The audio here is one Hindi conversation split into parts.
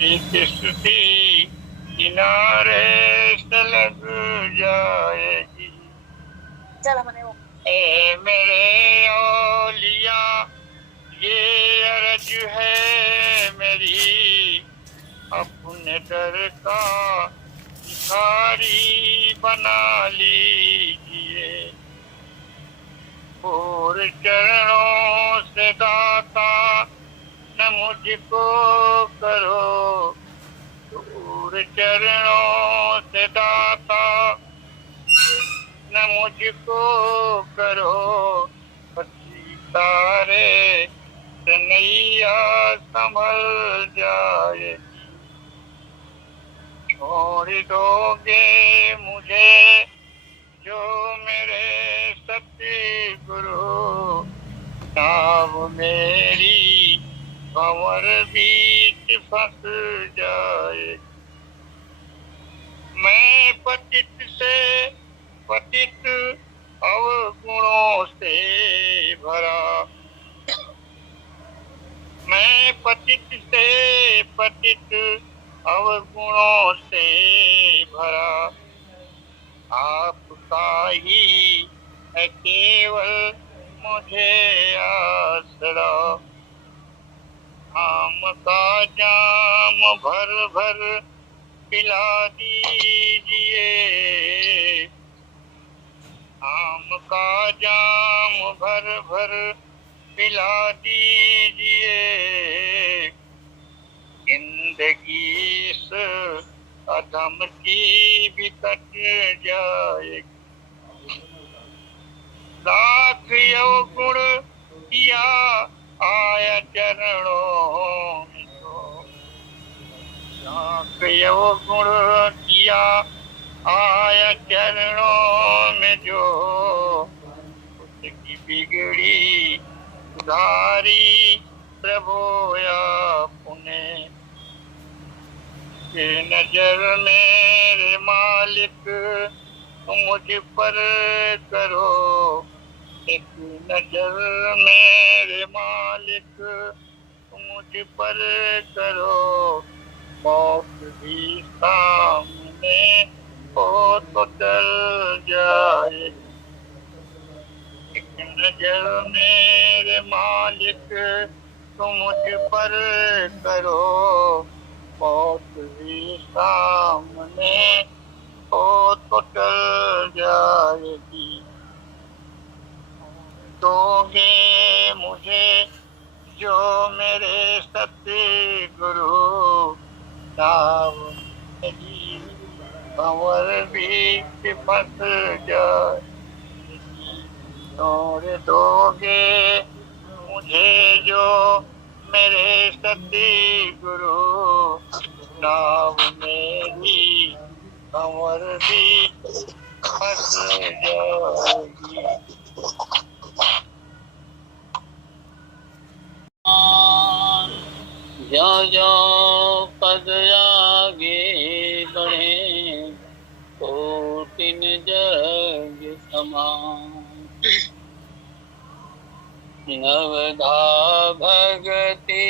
किश्ती किनारे से लग जाएगी। चलो मने वो ए मेरे औलिया ये अर्ज है मेरी, अपने दर का भिखारी बना लीजिए। और चरणों से दाता न मुझको करो, दूर चरणों से दाता न मुझको करो, तारे से नैया संभल जाए। छोड़ दोगे मुझे जो मेरे सतगुरु, नाव मेरी भंवर बीच फंस जाए। मैं पतित से पतित अवगुणों से भरा, मैं पतित से पतित अवगुणों से भरा, आपका ही है केवल मुझे आसरा। आम का जाम भर भर पिला दीजिए, आम का जाम भर भर पिला दीजिए। जिंदगी इस अधम की भी कट जाएगी। लाख अवगुण किया आया चरणों में तो, लाख अवगुण किया आया चरणों में जो, उसकी बिगड़ी सुधारी प्रभु आपने। नजर मेरे मालिक मुझ पर करो, एक नजर मेरे मालिक मुझ पर करो। मौत भी सामने हो तो चल जाए, एक नजर मेरे मालिक तुम मुझ पर करो। मौत भी सामने हो तो चल जाएगी। दोगे मुझे जो मेरे सतगुरु, नाव मेरी भंवर बीच फंस जाएगी। और दोगे मुझे जो मेरे सतगुरु, नाव मेरी भंवर बीच फंस जाएगी। ज्यों ज्यों पद आगे बढ़े, कोटिन जग समान। नवधा भगति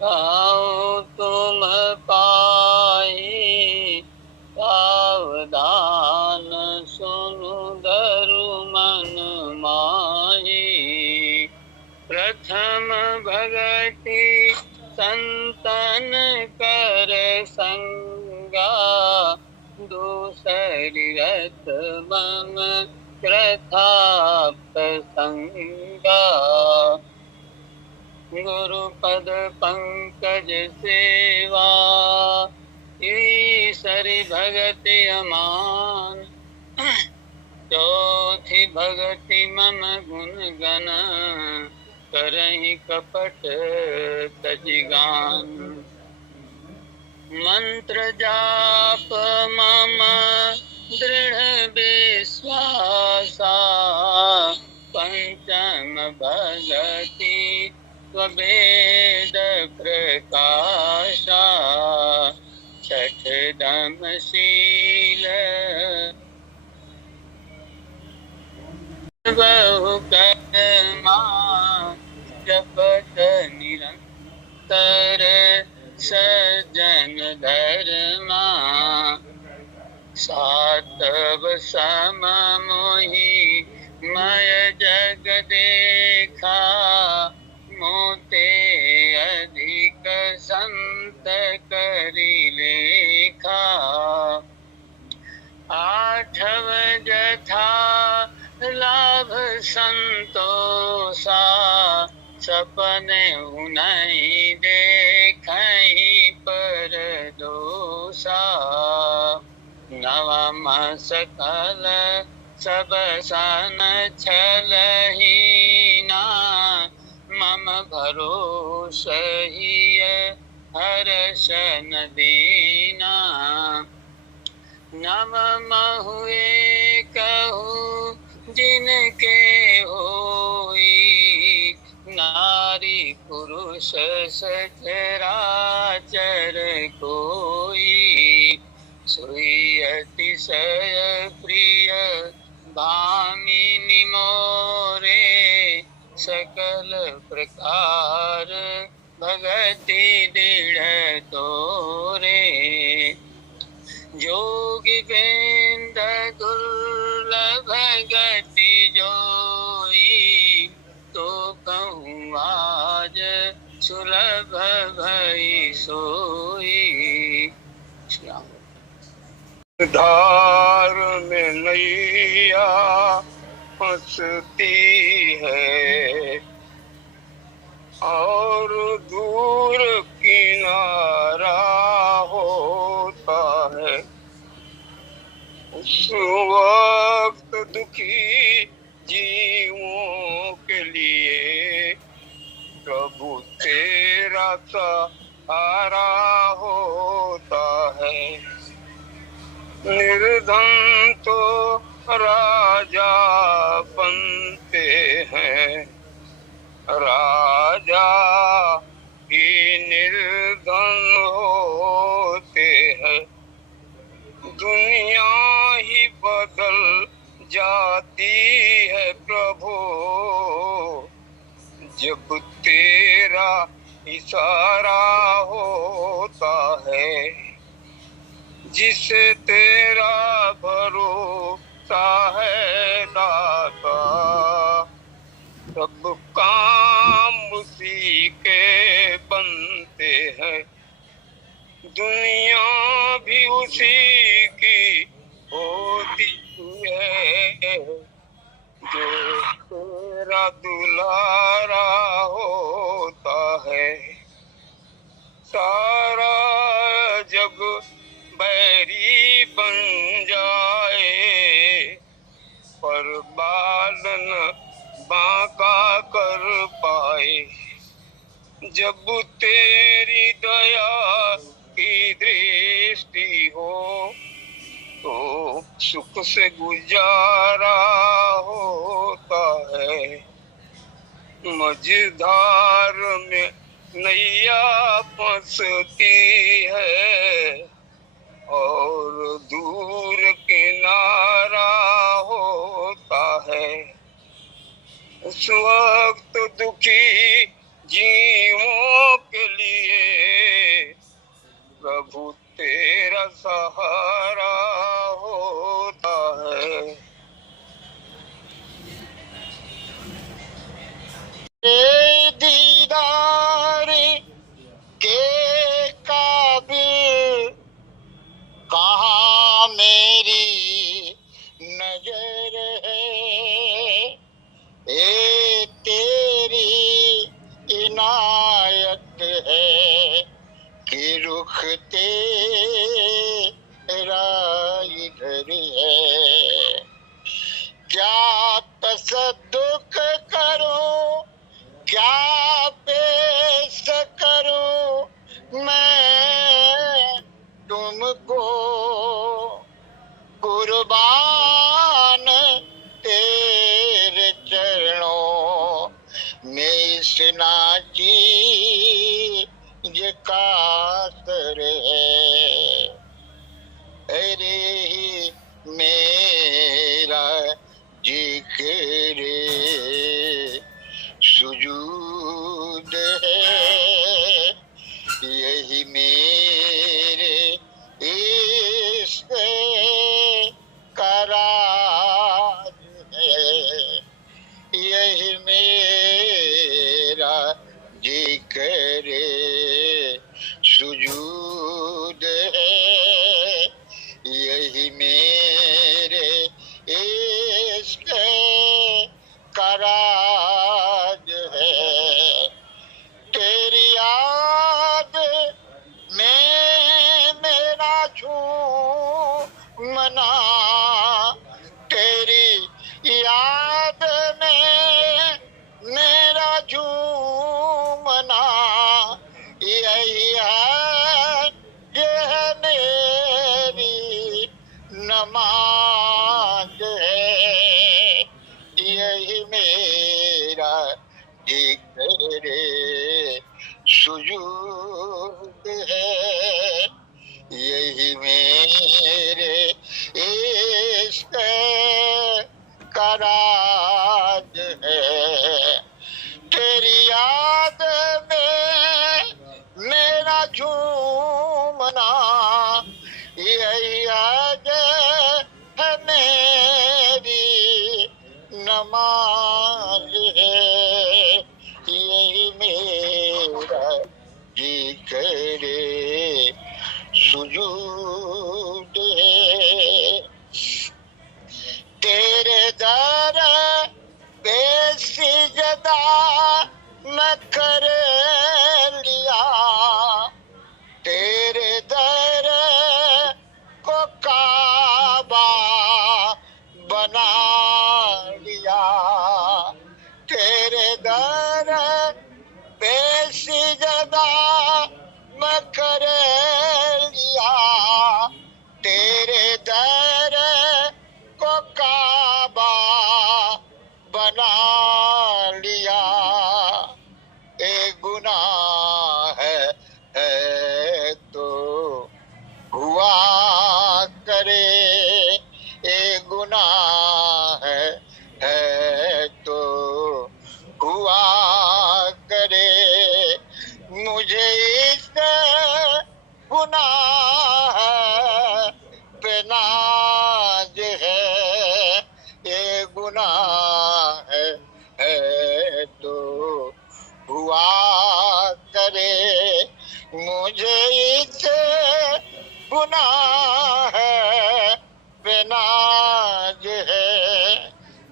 गाओ तुम पाई, सावधान सुनु धरु मन माही। प्रथम भगति संतन कर संगा, दूसरी रथ मम कृथा प्रसंगा। गुरु पद पंकज सेवा, ईसरी भगति अमान। चौथी भगति मम गुण गण, करहि कपट तजिगान। मंत्र जाप मम दृढ़ विश्वासा, पंचम भगति स्ववेद प्रकाशा। छठ दम शील बहु कर्मा, जपत निरंतर सज्जन धर्मा सातव सम मोहि मय जग देखा मोते अधिक संत करि लेखा आठव जथा लाभ संतोषा सपने नहीं देखहि पर दोषा नवम सकल सब सन छलहीना मम भरोस हिय हर्ष न दीना नवम हुए कहूँ जिनके होई नारी पुरुष सचराचर कोई सोई अतिशय प्रिय भामिनी मोरे सकल प्रकार भगति दृढ़ तोरे जोगी गोविंद दुर्लभ गति जोई तो कहूँ आज सुलभ भई सोई। धार में नैया फंसती है और दूर किनारा होता है उस वक्त दुखी जीवों के लिए प्रभु तेरा सहारा होता है। निर्धन तो राजा बनते हैं राजा ही निर्धन होते हैं दुनिया ही बदल जाती है प्रभु जब तेरा इशारा होता है जिसे तेरा भरोसा है दाता सब काम उसी के बनते हैं दुनिया भी उसी की होती है जो तेरा दुलारा होता है सारा जग बैरी बन जाए पर बालन बांका कर पाए जब तेरी दया की दृष्टि हो तो सुख से गुजारा होता है मझधार में नैया फंसती है और दूर किनारा होता है उस वक्त दुखी जीवों के लिए प्रभु तेरा सहारा होता है। दीदार के काबिल कहाँ मेरी नजर है ए तेरी इनायत है कि रुख तेरा इधर है क्या तसद्दुक करूं क्या पेश करूं मैं तुमको कुर्बान तेरे चरणों में इस नाची ये कातर है अरे ही मेरा जिक्र सुजूद है यही झूमना, यही आज है मेरी नमाज है, यही मेरा जी करे सुजूद है। तेरे दर बेसिजदा मैं कर लिया, तेरे दर को काबा बना लिया, तेरे दर बेसिजदा मैं कर लिया, तेरे दर को काबा बना लिया। ए गुनाह है तो हुआ करे, ए गुनाह है तो हुआ करे, मुझे इस गुनाह पे नाज है, ये गुनाह है तो हुआ करे, मुझे इस गुनाह पे नाज है,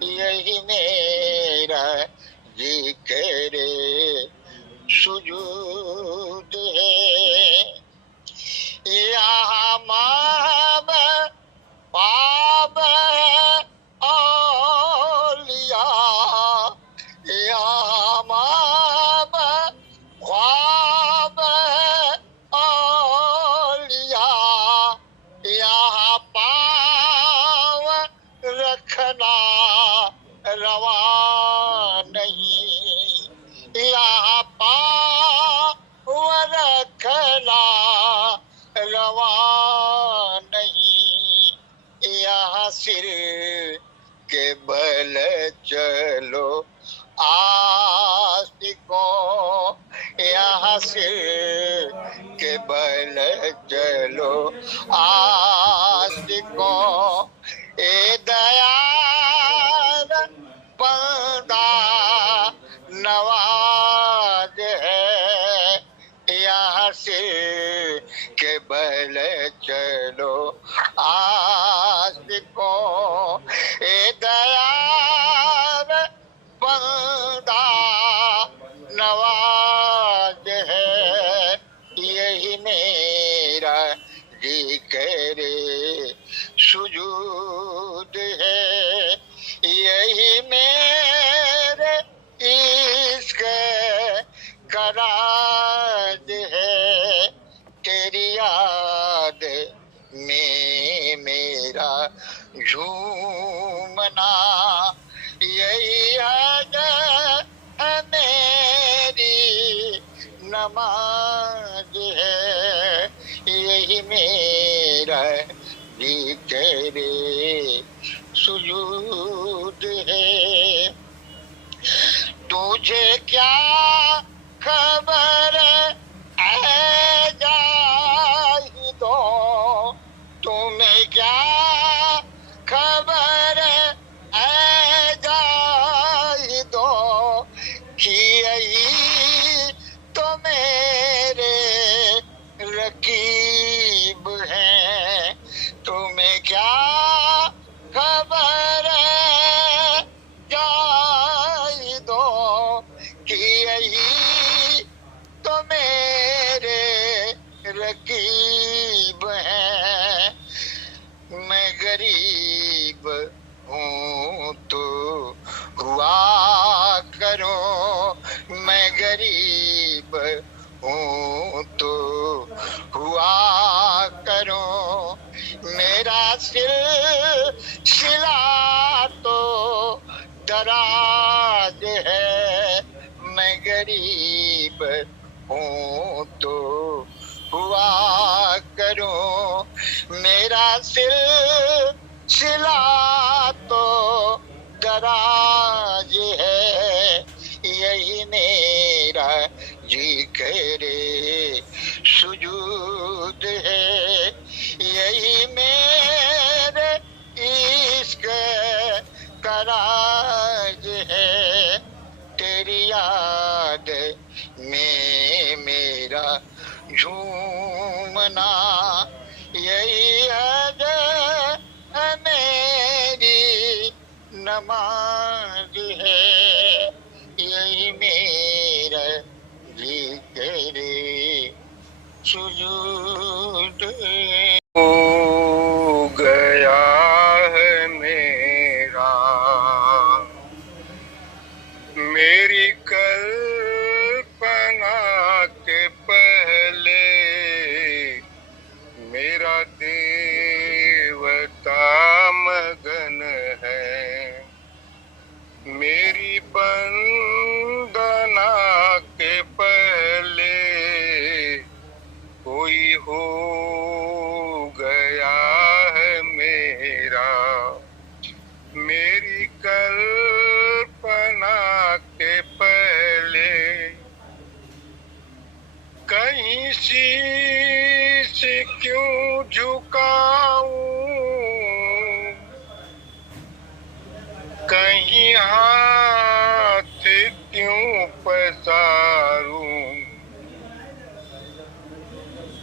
यही मेरा जी करे सुजूद है। यहाँ माब पाब औलिया, यहाँ माब ख्वाब औलिया, यहाँ पाँव रखना रवा नहीं, यहाँ पाँव रखना रवा नहीं, यहाँ सिर के बल चलो आस्तिकों, यहाँ सिर के बल चलो आस्तिकों, ए दयाल बंदा नवाज है, यहाँ सिर के बल चलो आस्तिकों, ए दयाल बंदा नवाज है, यही मेरा जी करे सुजूद है, यही मेरे इश्क का राज है, तेरी याद में मेरा झूमना, यही आज है मेरी नमाज है, यही मेरा जी करे सुजूद है। तुझे क्या खबर है जाहिदो, तुम्हें क्या खबर है जाहिदो, कि यही तो मेरे रकीब हैं, तुम्हें क्या खबर है जाहिदो, कि यही तो मेरे रकीब हैं। मैं गरीब हूँ तो हुआ करो, मैं गरीब हूँ तो हुआ करो, मेरा सिलसिला तो दराज है, मैं गरीब हूँ तो हुआ करो, मेरा सिलसिला तो दराज है, यही मेरा जी करे सुजूद है, यही मेरे इश्क का राज है। तेरी याद में मेरा झूमना, यही हद है मेरी नमाज है, यही मेरा जिक्र सुजूद हो गया है मेरा, मेरी कल्पना के पहले मेरा देवता मगन है। मेरी वंदना के पहले कोई हो गया है मेरा, मेरी कल्पना के पहले कहीं शीश क्यों झुकाऊं, कहीं हाथ क्यों पसारूं,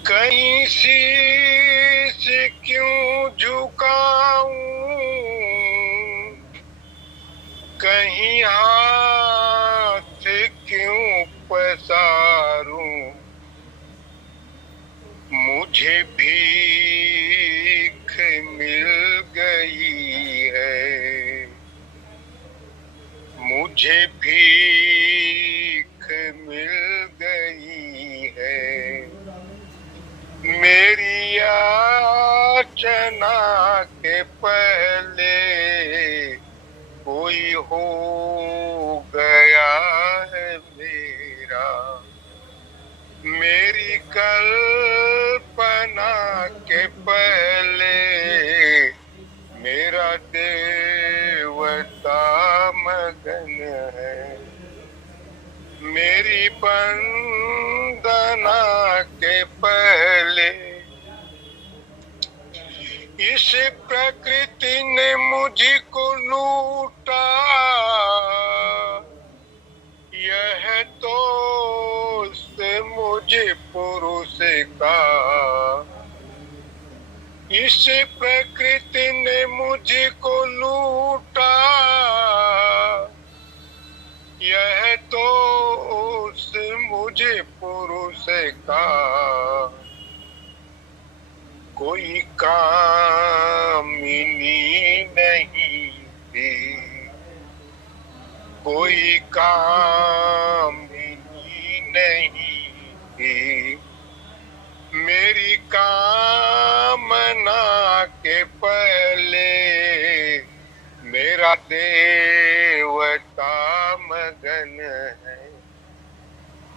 कहीं शीश क्यों झुकाऊं, कहीं हाथ क्यों पसारूं। मुझे भीख मिल गई है, मुझे भीख मिल गई है। मेरी याचना के पहले कोई हो गया है मेरा, मेरी कल्पना के पहले मेरा देवता मगन है। मेरी वंदना के पहले इस प्रकृति ने मुझको लूटा, यह तो मुझे पुरुष का, इस प्रकृति ने मुझको लूटा, यह तो उस मुझे पुरुष का। कोई कामिनी नहीं थी, कोई कामिनी नहीं थी, मेरी कामना के पहले मेरा देवता मगन है।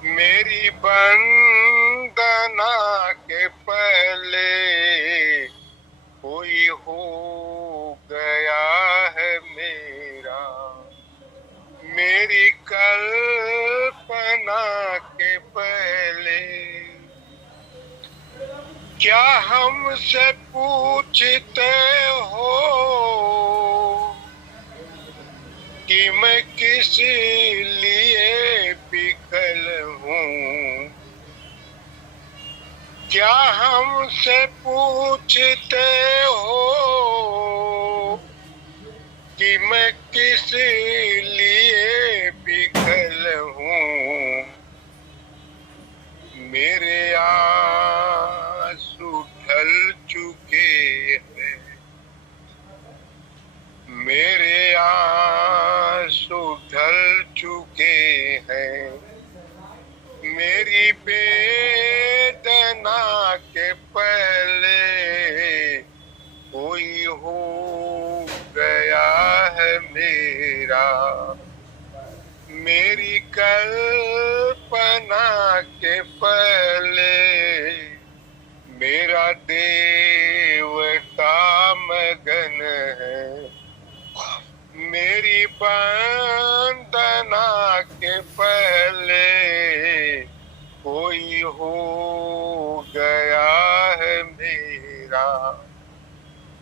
मेरी वंदना के पहले कोई हो गया है मेरा, मेरी कल्पना के पहले। क्या हमसे पूछते हो कि मैं किस लिए विकल हूँ, क्या हमसे पूछते हो कि मैं किस लिए विकल हूँ। मेरे आंसू ढल चुके हैं, मेरे आंसू ढल चुके हैं, मेरी वेदना के पहले कोई हो गया है मेरा, मेरी कल्पना के पहले मेरा देवता मगन है। मेरी वंदना के पहले कोई हो गया मेरा।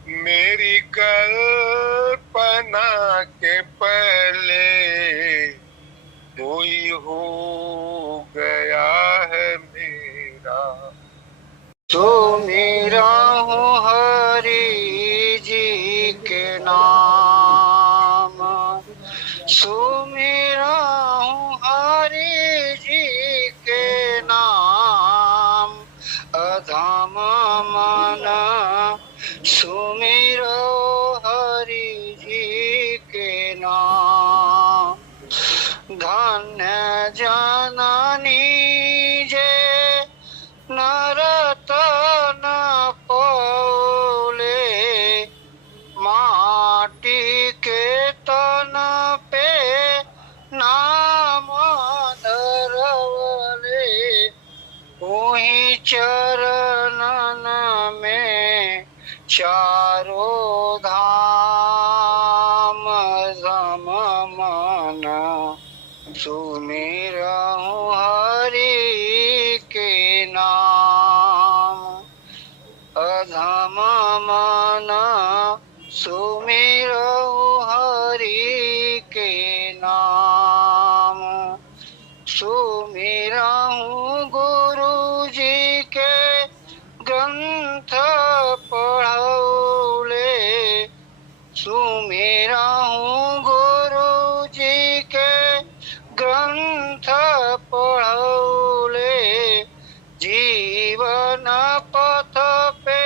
मेरी कल्पना के पहले कोई हो गया है मेरा। तो मेरा हूँ हरि जी के नाम, सो मेरा हूँ हरि जी के नाम। अधम मन सुमिरो हरि जी के नाम। धन्य जननी जे नरतन पौले, माटी के तन पे नाम धरवले। वही चरणन में चारों धाम। धम मन सुमिरहु हरि के नाम। अधम मन सुमिरहु हरि के नाम। सुमिरहु गुरु जी के ग्रंथ पढ़ौले। सुमिरहु गुरु जी के ग्रंथ पढ़ौले। जीवन पथ पे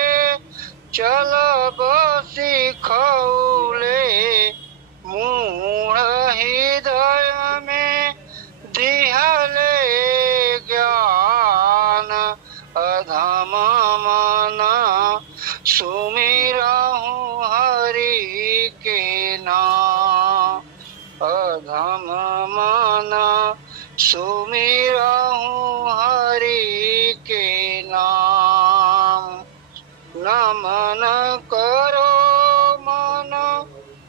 चलब सिखौले। मूढ़ हृदय में दिहले ज्ञान। अधम मन सुमिरहु हरि के नाम। अधम मन सुमिरहु हरि के नाम। नमन करो मन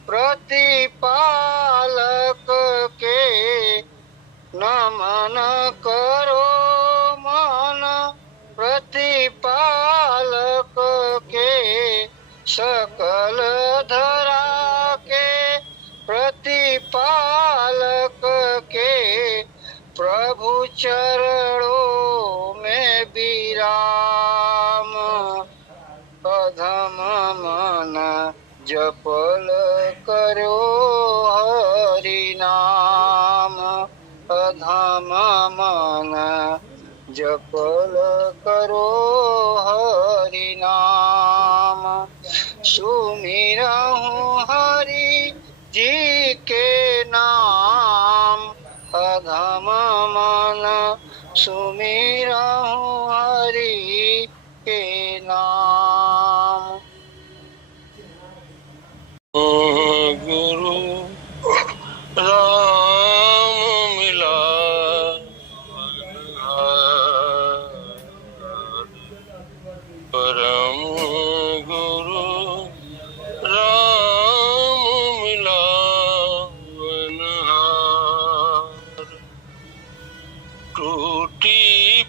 प्रतिपालक के। नमन करो मन प्रतिपालक के। सकल धरा के प्रतिपालक के। प्रभु चरणों में विराम। अधम मन जपल करो हरि नाम। अधम मन जपल करो हरि नाम। सुमिरहु हरि जी के नाम। अधम मन सुमिरहु हरि के नाम। गुरु राम मिला परम गुरु राम मिला वनहार। टूटी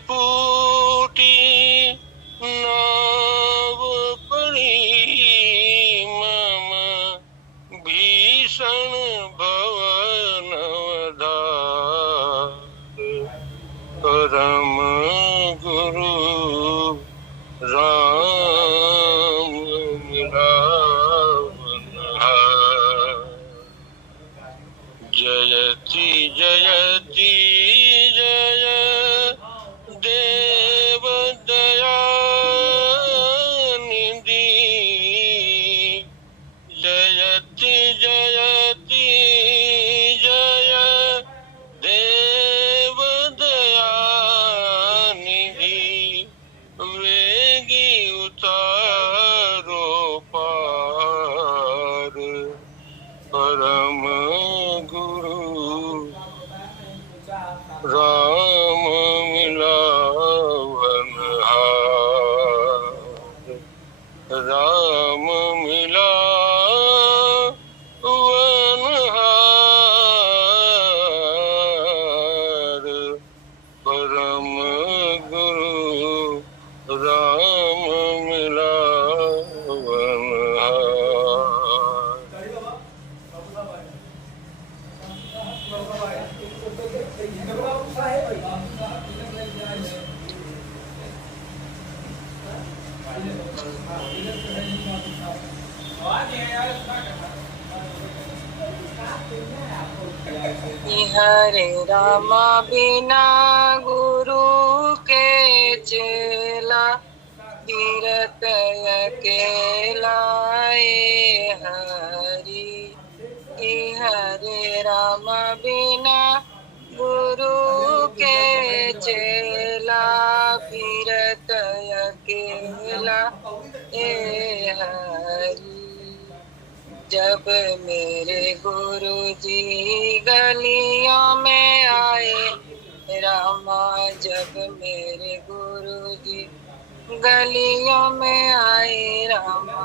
फूटी नाव पड़ी मम भीषण भवनवधार। परम गुरु राम मिला वनहार। जयति जयति जय देव दयानिधि। जयति जयति जय देव दयानिधि। वेगी उतारो पार। परम गुरु राम मिला वनहार। राम मिला वनहार। परम गुरु राम हरे रामा बिना गुरु के चेला तीरथ अकेला हरि। हरे राम बिना गुरु के चेला फिरत अकेला हरि। जब मेरे गुरु जी गलियों में आए रामा, जब मेरे गुरु जी गलियों में आए रामा,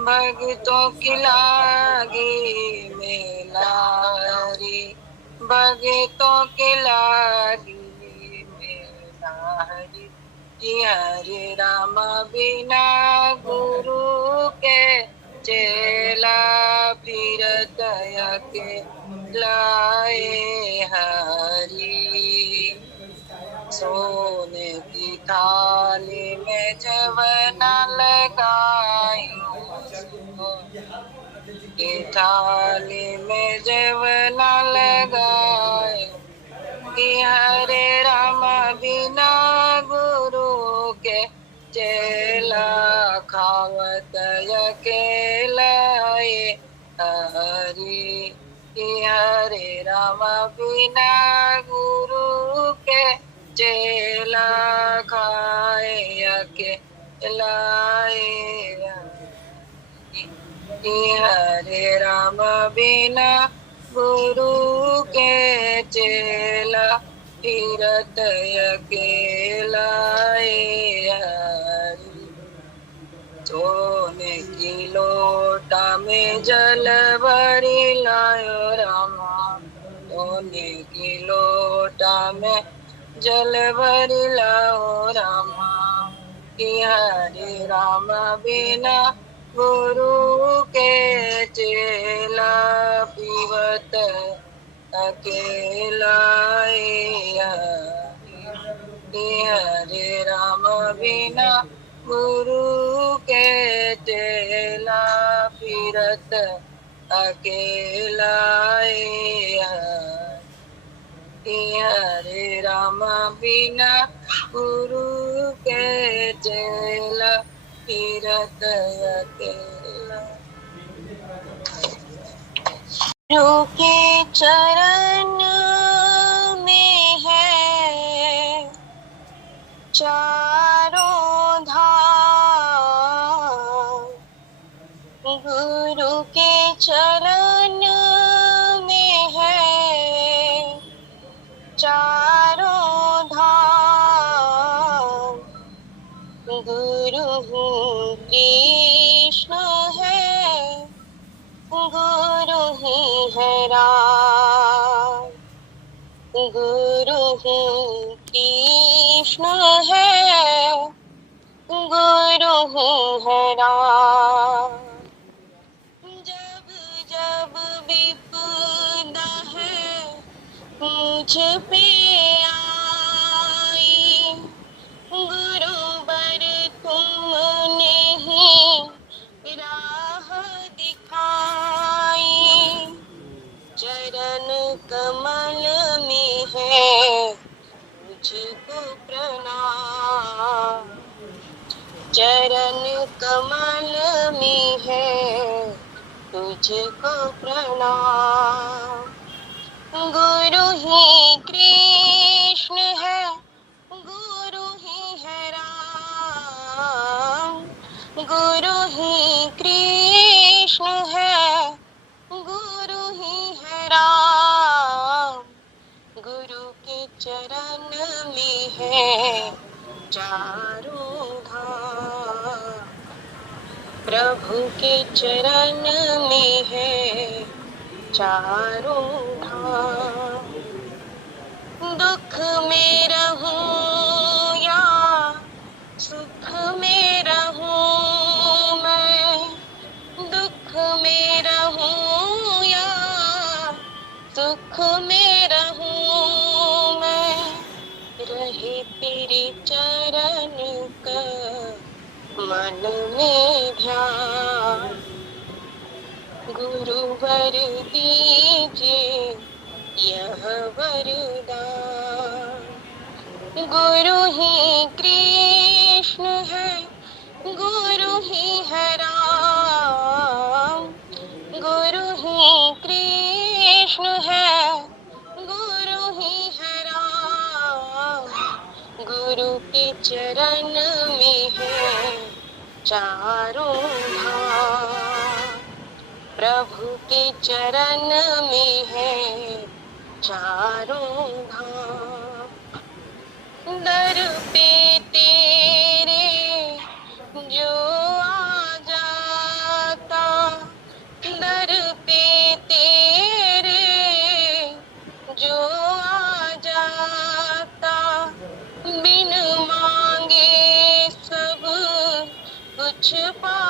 भक्तों की लागी मेला हरि, भक्तों की लागी मेला हरि। हरे रामा बिना गुरु के चेला फिरत अकेला हरि। सोने की थाली में जवना लगाई, की थाली में जवना लगाई। हरे राम बिना गुरु के चेला खावत अकेला हरि। हरे राम बिना गुरु के चेला खाए अकेला हरे राम बिना गुरु के चेला तीरथ अकेला हरि। सोने की लोटा में जल भरी लायो रामा, सोने की लोटा में जल भरी लाओ रामा। हरे राम बिना गुरु के चेला पीवत अकेला हरे राम बिना गुरु के चेला फिरत अकेला हरे राम बिना गुरु के चेला फिरत अकेला। गुरु के चरण में है चारों धाम, गुरु के चरण में है चारों धाम। गुरु कृष्ण है, गुरु ही है राम, गुरु कृष्ण है, गुरु ही है राम। जब जब विपदा है मुझ पे आई, गुरु बर तुमने ही राह दिखाई। चरण कमल में है मुझको प्रणाम, चरण कमल में है तुझको प्रणाम। गुरु ही कृष्ण है, गुरु ही है राम, गुरु ही कृष्ण है, गुरु ही है राम। गुरु के चरण में है चारों धाम, प्रभु के चरण में है चारों धाम। दुख में रहूं या सुख में रहूं मैं, दुख में रहूं या सुख में रहूं मैं, रहे तेरे चरण का मन में ध्यान, गुरुवर दीजिए यह वरदान। गुरु ही कृष्ण है, गुरु ही है राम, गुरु ही कृष्ण है, गुरु ही है राम। गुरु के चरण में है चारों धाम, प्रभु के चरण में है चारों धाम। दर पे तेरे जो आ जाता, दर पे तेरे जो आ जाता, बिन मांगे सब कुछ पा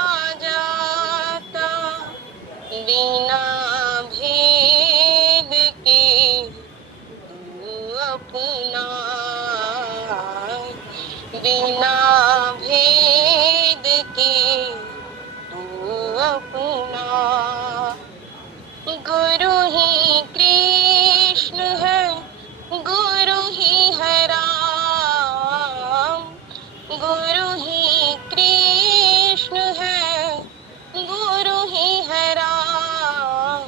जाता। बिना भेद के तू अपना, बिना भेद के तू अपना। गुरु ही कृष्ण है, गुरु ही है राम, गुरु ही कृष्ण है, गुरु ही है राम।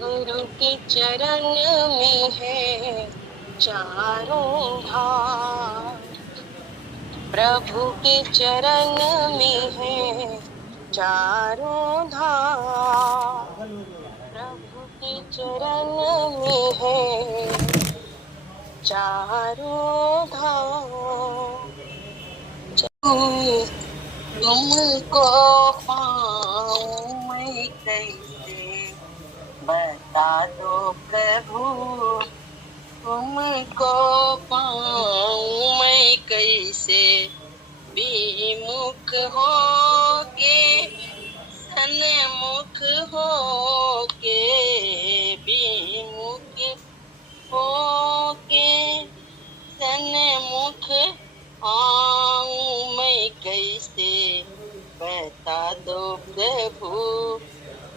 गुरु के चरण में है चारों धाम, प्रभु के चरण में है चारों धाम, प्रभु के चरण में है चारों धाम। तुमको पाऊं मैं कैसे, बता दो प्रभु, तुमको पाऊं मैं कैसे। विमुख होके सन्मुख होके, विमुख होके सन्मुख आऊं मैं कैसे। बता दो प्रभु,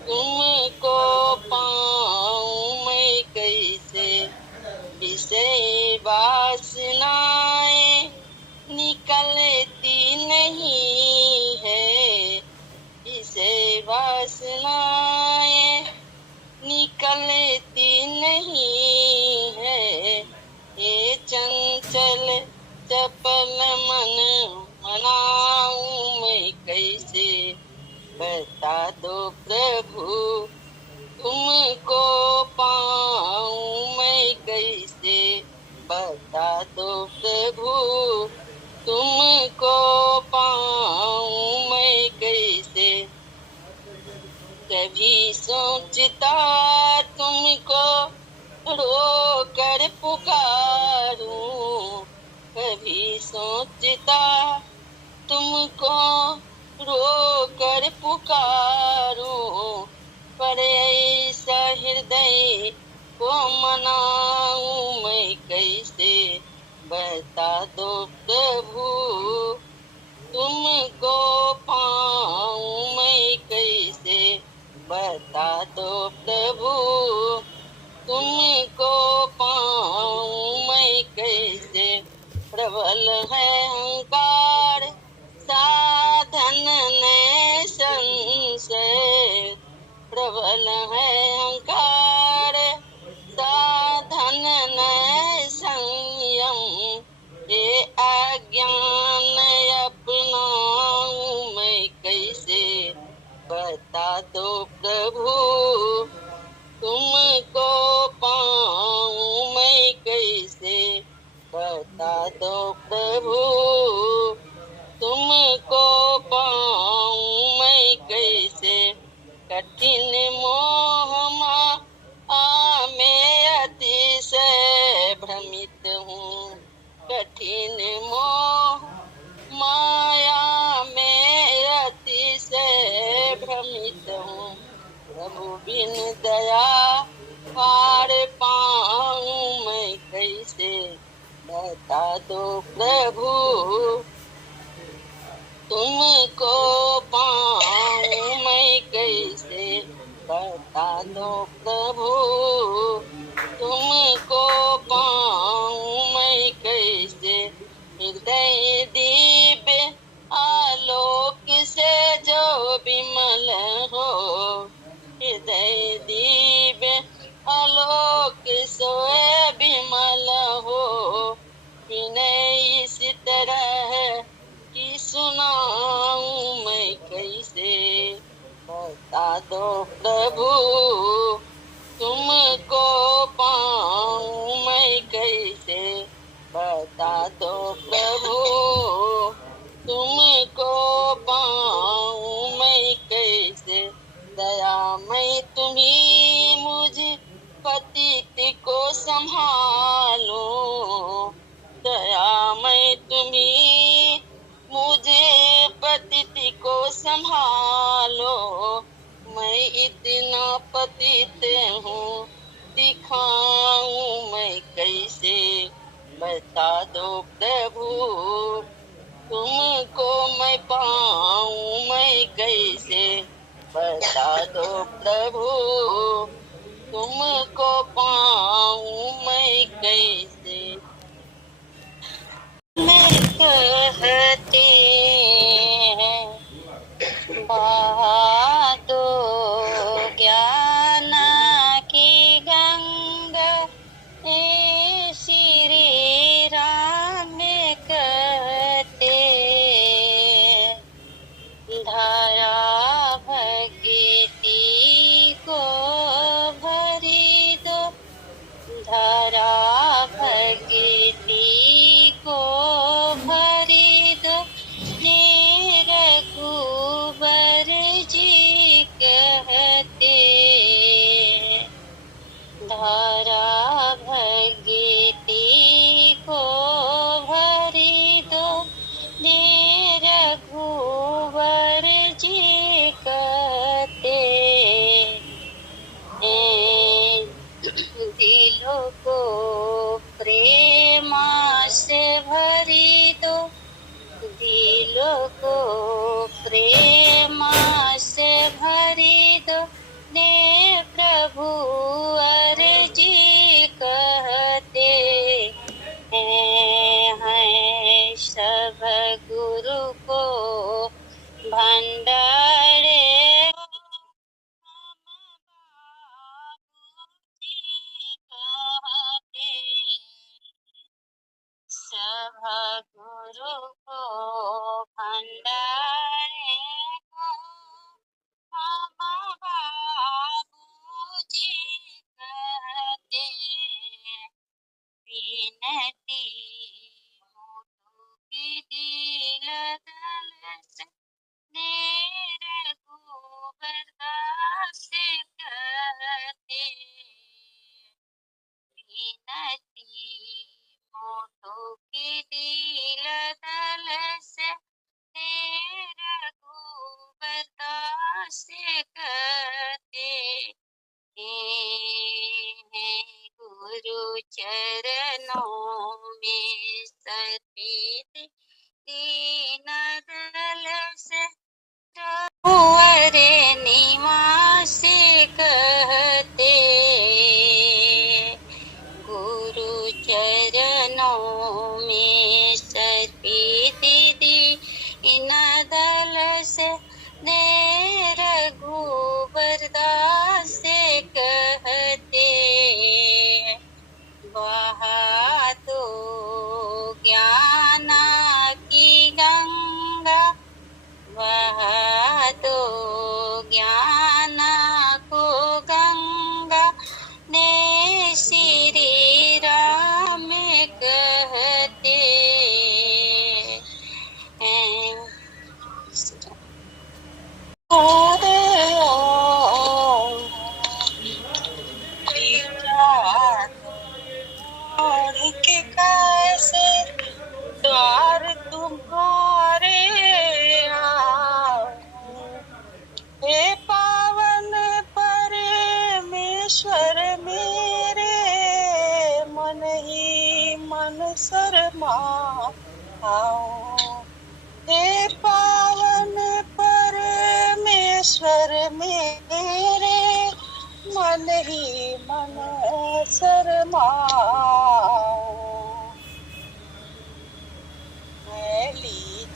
तुमको पाऊं मैं कैसे। विषय वासनाएं निकलती नहीं है, विषय वासनाएं निकलती नहीं है। ये चंचल चपल मन मनाऊं मैं कैसे। बता दो प्रभु, तुमको पाऊं मैं कैसे। बता दो प्रभु, तुमको पाऊं मैं कैसे। कभी सोचता तुमको रो कर पुकारूं, कभी सोचता तुमको रो कर पुकारूं। पर ऐसा हृदय को मनाऊं मैं कैसे। बता दो प्रभु, तुमको पाऊं मैं कैसे। बता दो प्रभु, तुमको पाऊं मैं कैसे। प्रबल है अहंकार साधन ने संशय, प्रबल है अहंकार साधन ने संयम। ये अज्ञान अपनाऊं मैं कैसे। बता दो प्रभु, तुमको पाऊं मैं कैसे। बता दो प्रभु, तुमको पाऊं मैं कैसे। कठिन मोह माया में अतिशय भ्रमित हूँ, कठिन मोह माया में अतिशय भ्रमित हूँ। प्रभु बिन दया पार पाऊं मैं कैसे। बता दो प्रभु, तुम तुमको पाऊं मैं कैसे, बता दो प्रभु। तुमको पाऊं मैं कैसे, हृदय दीप आलोक से जो विमल हो। हृदय दीप आलोक सोए विमल हो। विनय इस तरह कि सुनाऊं मैं कैसे, बता दो प्रभु। तुमको पाऊं मैं कैसे, बता दो प्रभु। तुमको पाऊं मैं कैसे, दया मैं तुम्ही मुझ पतित को संभालो। दया मैं तुम्ही मुझे पतित को संभालो। मैं इतना पतित हूँ, दिखाऊं मैं कैसे, बता दो प्रभु। तुमको मैं पाऊं मैं कैसे, बता दो प्रभु। तुमको पाऊं मैं कैसे। मैं कहते हैं बहा दो ज्ञान की गंगा, ए श्री राम कहते। धारा भक्ति को भरी दो, धारा भक्ति को भरी दो, रघुबर जी कहते। धारा भक्ति को भरी दो, रघुबर जी कहते। दिलों को प्रेम से भरी दो, दिलों को प्रेम से भरी दो, ने प्रभु अर्जी कहते हैं। सब गुरु को भंडारे सब गुरु को भंडारे को हम बाबूजी कहते। विनती मोटू की दिल दल से, रघुबर दास कहते। विनती मोटू की दिल दल से,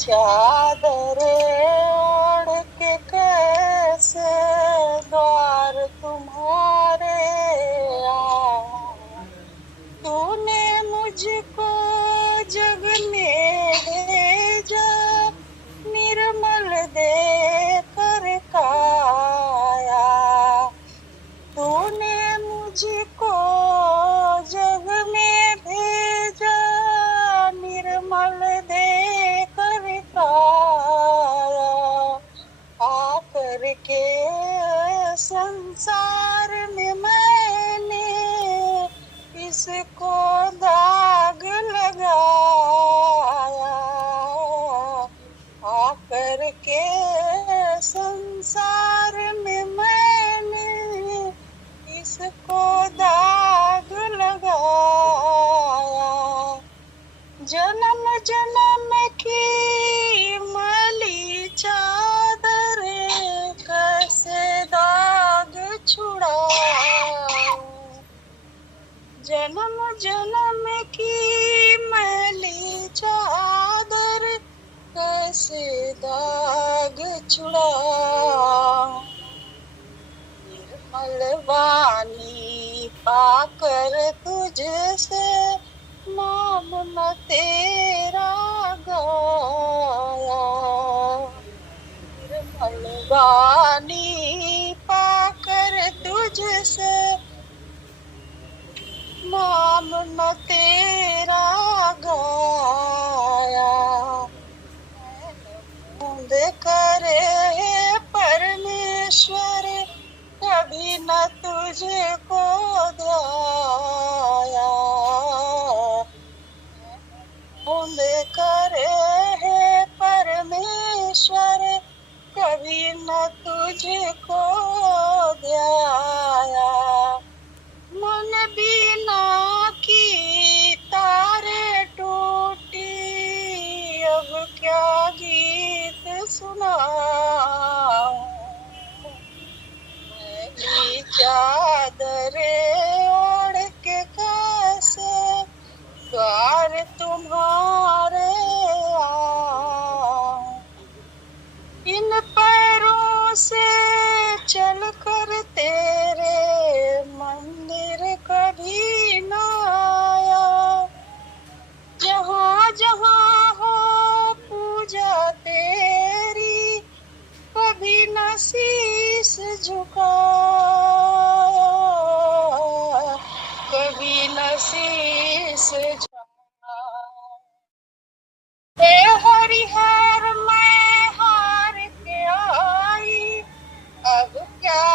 चादर ओढ़ के कैसे द्वार तुम्हारे आऊं। तूने मुझको जग में भेजा निर्मल दे कर काया। तूने मुझको जग में भेजा निर्मल दे कर काया। आकर के संसार में मैंने इसको दाग लगाया। आकर के संसार में मैंने इसको दाग लगाया। जन्म जन्म की मली चादर कैसे दाग छुड़ाऊं। जन्म जन्म की मैली चादर कैसे दाग छुड़ाऊं। निर्मल वाणी पाकर तुझसे नाम न तेरा गाया। निर्मल वाणी पाकर तुझसे नाम न तेरा गाया। बूंद करे परमेश्वर कभी न तुझको ध्याया। बूंद करे परमेश्वर कभी न तुझको ध्याया। मन बीना की तारे टूटी अब क्या गीत सुनाऊं। मैली चादर ओढ़ के कैसे द्वार तुम्हारे आऊं। इन पैरों से चल कर तेरे मंदिर कभी न आया। जहाँ जहाँ हो पूजा तेरी कभी न शीस झुकाया। कभी न शीस झुकाया। हे हरिहर मैं हार के आई अब क्या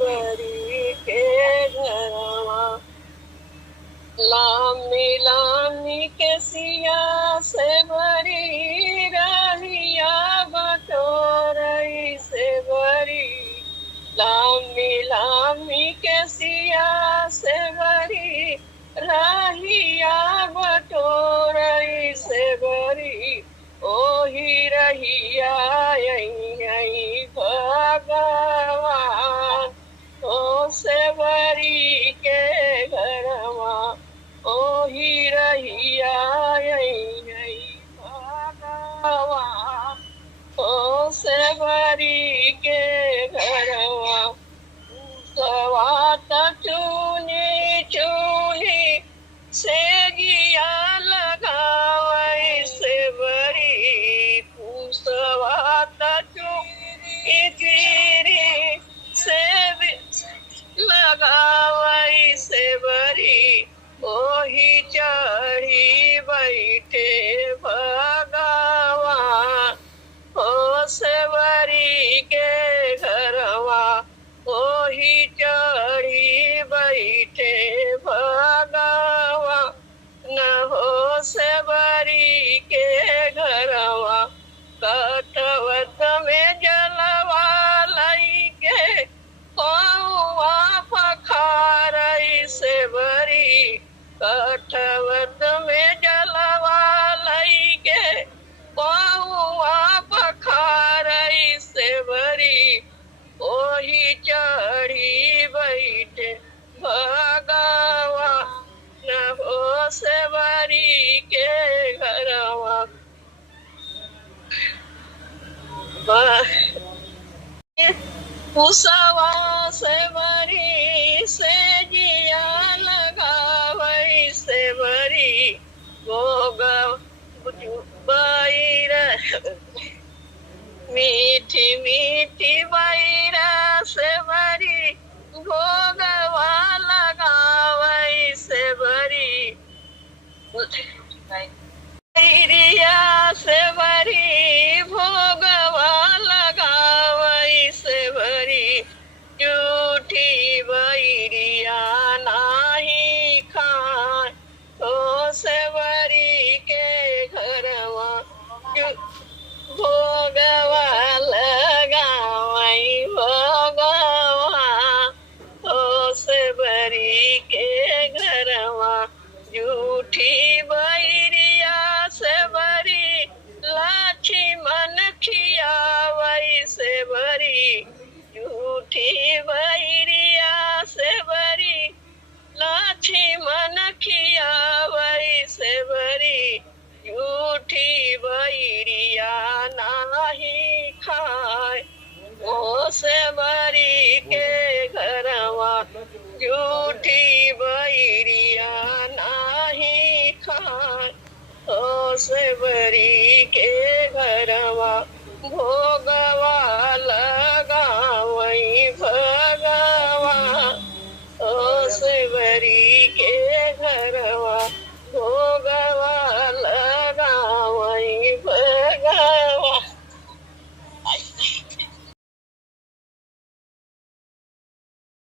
बरी के घरवा लामी लामी के सिया से बरी रहिया बटोरई से बरी लामी लामी के सिया से बरी रहिया बटोरई से बरी ओही रहिया यही भगवान ओ से बरी के घरवा ओही रहिया यही भगवान ओ से बरी के घरवा सवात चूनी चूनी से गिया लगावई से बरी कुसवात चूनी गिरी से लगावई से बरी ओही चढ़ी बैठे भगवान ओ से बरी के घरवा ओही चढ़ी बैठे भगवान न हो से बरी के घरवा कटवत में जलवा लई के कौआ पखारई से बरी कटवत में जलवा लई के कौआ पखारई से बरी ओही चढ़ी बैठे भगवान न हो से बरी के घरवा कुसवा से बरी से जिया लगावई से बरी भोग बैर मीठी मीठी बैरा से बरी भोगवा लगावई से बरी बैरिया से बरी भोगवा लगावई से बरी झूठी बैरिया नाही खाए ओ से बरी के घरवा भोगवा लगावई भोगवा ओ से बरी के घरवा झूठी बैरिया से बरी लक्ष्मण खियावई से बरी झूठी बैरिया से बरी लक्ष्मण खियावई से बरी झूठी बैरिया नाही खाए ओ से बरी के घरवा झूठी बैरिया नाही खाए ओ से बरी के घरवा भोगवा